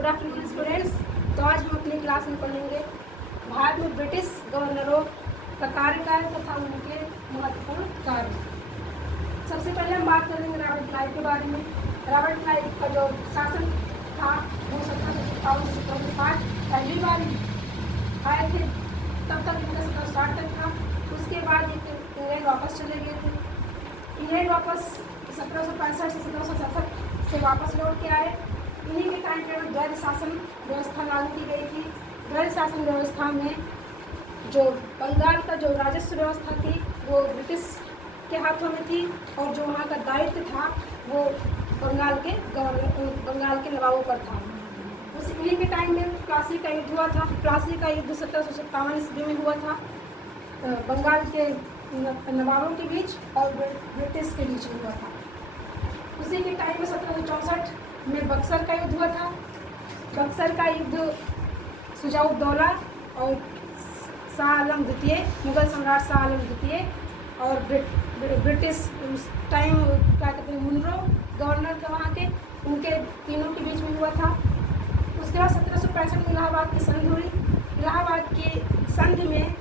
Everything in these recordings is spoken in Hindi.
Good afternoon students. तो आज हम अपनी क्लास में पढ़ेंगे भारत में ब्रिटिश गवर्नरों का कार्यकाल तथा उनके महत्वपूर्ण कार्य। सबसे पहले हम बात करेंगे रॉबर्ट क्लाइव के बारे में। रॉबर्ट क्लाइव का जो शासन था वो 1757 पहली बार आए थे, तब तक इनका 1760 तक था। उसके बाद इंग्लैंड वापस चले गए थे। इंग्लैंड वापस 1765 से 1767 से वापस लौट के आए। इन्हीं के टाइम पर द्वैध शासन व्यवस्था लागू की गई थी। द्वैध शासन व्यवस्था में जो बंगाल का जो राजस्व व्यवस्था थी वो ब्रिटिश के हाथों में थी, और जो वहाँ का दायित्व था वो बंगाल के नवाबों पर था। उस इन्हीं के टाइम में प्लासी का युद्ध हुआ था। प्लासी का युद्ध 1757 ईस्वी में हुआ था, बंगाल के नवाबों के बीच और ब्रिटिश के बीच में हुआ था। उसी के टाइम में 1764 में बक्सर का युद्ध हुआ था। बक्सर का युद्ध शुजा-उद-दौला और शाह आलम द्वितीय, मुगल सम्राट शाह आलम द्वितीय और ब्रिटिश उस टाइम क्या कहते हैं मुनरो गवर्नर थे वहाँ के, उनके तीनों के बीच में हुआ था। उसके बाद 1765 में इलाहाबाद की संधि हुई। इलाहाबाद की संधि में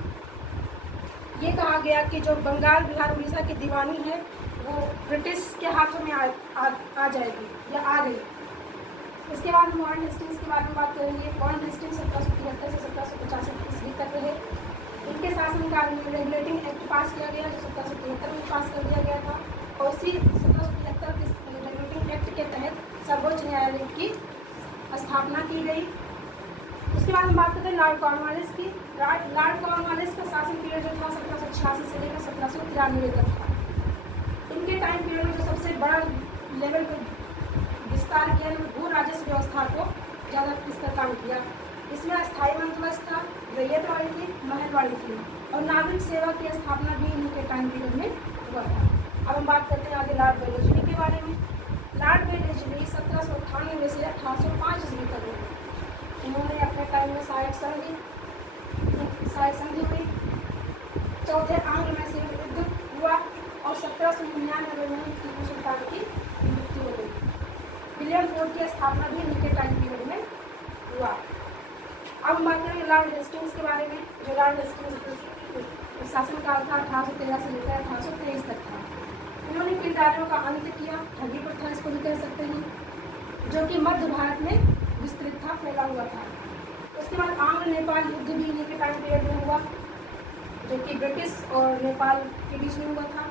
ये कहा गया कि जो बंगाल, बिहार, उड़ीसा की दीवानी है वो ब्रिटिश के हाथों में आ जाएगी या आ गई। इसके बाद हम वारेन हेस्टिंग्स के बारे में बात करेंगे। वारेन हेस्टिंग्स 1773 से 1785 ईस्वी तक रहे। इनके शासनकाल में रेगुलेटिंग एक्ट पास किया गया जो 1773 में पास कर दिया गया था, और इसी 1773 के रेगुलेटिंग एक्ट के तहत सर्वोच्च न्यायालय की स्थापना की गई। उसके बाद हम बात करते हैं लॉर्ड कॉर्नवालिस की। लॉर्ड कॉर्नवालिस का शासन पीरियड जो था 1786 से लेकर 1793 तक था। इनके टाइम पीरियड में जो सबसे बड़ा लेवल पर विस्तार किया भू राजस्व व्यवस्था को ज़्यादा इस पर काम किया। इसमें अस्थायी मंत्रव्यवस्था, रैयत वाली थी, महल वाली थी, और नागरिक सेवा की स्थापना भी इन्हीं के टाइम पीरियड में हुआ था। अब हम बात करते हैं आगे लॉर्ड वेलेस्ली के बारे में। लॉर्ड वेलेस्ली 1798 से 1805 ईस्वी तक हुए। इन्होंने अपने टाइम में सहायक संधि हुई, चौथे आंग्ल मैसूर युद्ध हुआ, और 1799 में टीपू सुल्तान की मृत्यु हो गई। विलियम फोर्ट की स्थापना भी इनके टाइम पीरियड में हुआ। अब हम बात करेंगे लॉर्ड हेस्टिंग्स के बारे में। जो लॉर्ड हेस्टिंग्स शासनकाल था 1813 से लेकर 1823 तक था। इन्होंने किरदारों का अंत किया, ठगी प्रथा इसको भी कह सकते हैं, जो कि मध्य भारत में विस्तृत था, फैला हुआ था। उसके बाद आंग्ल नेपाल युद्ध भी इन्हीं के टाइम पीरियड में हुआ, जो कि ब्रिटिश और नेपाल के बीच में हुआ था।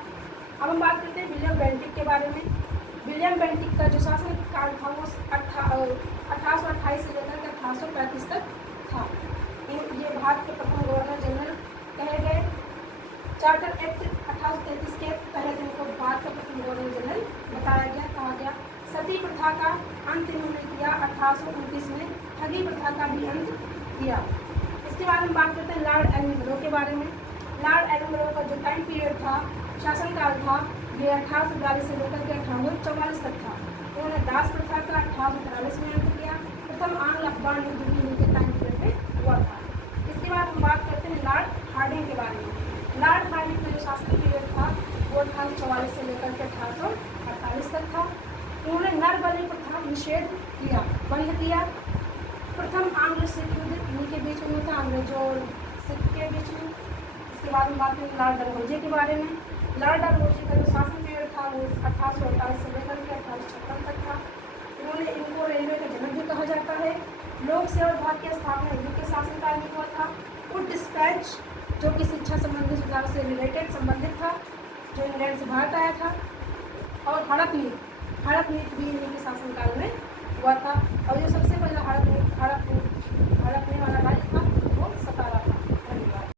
अब हम बात करते हैं विलियम बेंटिक के बारे में। विलियम बेंटिक का जो शासन काल था वो 1828 से लेकर 1835 तक था। ये भारत के प्रथम गवर्नर जनरल कहे गए। चार्टर एक्ट 1833 के तहत इनको भारत का प्रथम गवर्नर जनरल बताया गया, कहा गया। सती प्रथा का अंत इन्होंने किया 1829 में। ठगी प्रथा का भी अंत किया। इसके बाद हम बात करते हैं लॉर्ड एलिंगरो के बारे में। लॉर्ड एलिंगरो का जो टाइम पीरियड था, शासनकाल था, ये 1842 से लेकर के 1844 तक था। उन्होंने दास प्रथा का 1843 में अंत किया। प्रथम आंग्ल अफगान युद्ध भी इनके टाइम पीरियड में हुआ था। इसके बाद हम बात करते हैं लॉर्ड हार्डिंग के बारे में। लॉर्ड हार्डिंग का जो शासन पीरियड था वो 1844 से लेकर के 1848 तक था। उन्होंने नर बलि प्रथा निषेध किया, बंद किया। प्रथम आंग्ल सिख युद्ध इन्हीं के बीच में था, अंग्रेजों और सिख के बीच में। इसके बाद हम बात करें लॉर्ड डलहौजी के बारे में। लॉर्ड डलहौजी का जो शासन पीरियड था वो 1848 से लेकर के 1856 तक था। इन्होंने इनको रेलवे का जनक भी कहा जाता है। लोक सेवा विभाग की स्थापना इन्हीं के शासनकाल में हुआ था। फूड डिस्पैच जो कि शिक्षा संबंधी सुधार से रिलेटेड संबंधित था, जो इंग्लैंड से भारत आया था, और हड़प नीति भी इन्हीं के शासनकाल में हुआ था। और जो